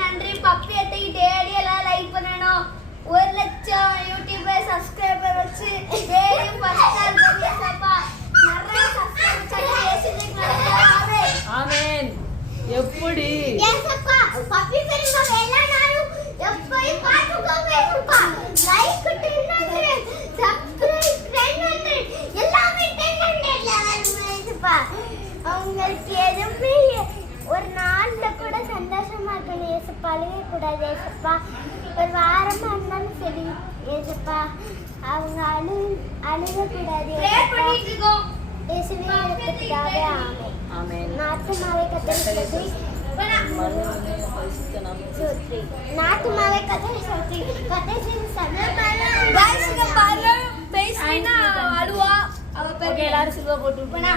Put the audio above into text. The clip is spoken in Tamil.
நன்றி பப்பி அத்தைக்கு டேடி எல்லாம் லைக் பண்ணணும் 1 லட்சம் யூடியூபர் சப்ஸ்கிரைபர் வச்சு டேடி பஸ்டால் ஏசப்பா நிறைய சப்ஸ்கிரைபர் ஏசுங்க ஆமென் எப்படி ஏசப்பா பப்பி பெருமா எல்லாம் நானும் எப்பவும் பாத்துக்கோங்க ஏசப்பா லைக் 1000 சப்ஸ்கிரைப் 1000 எல்லாமே 1000 ஏசப்பா உங்களுக்கு எதுவுமே ஒரு நாள்ல கூட சந்தோஷமா இருக்கணும் ஏசப்பா அழுக கூடாது ஏசப்பா ஒரு வாரமா இருந்தாலும் சரி ஏசப்பா அவங்க அழுக கூடாது இயேசுவே ஆமென் நாத்துமாவே கத்தரி நாத்துமாவே கத்தரி சோத்ரி கத்தரி சமமான गाइस பாரு பேசினா அழுவா அவ பேர் எல்லாரும் சில்வா போட்டு போனா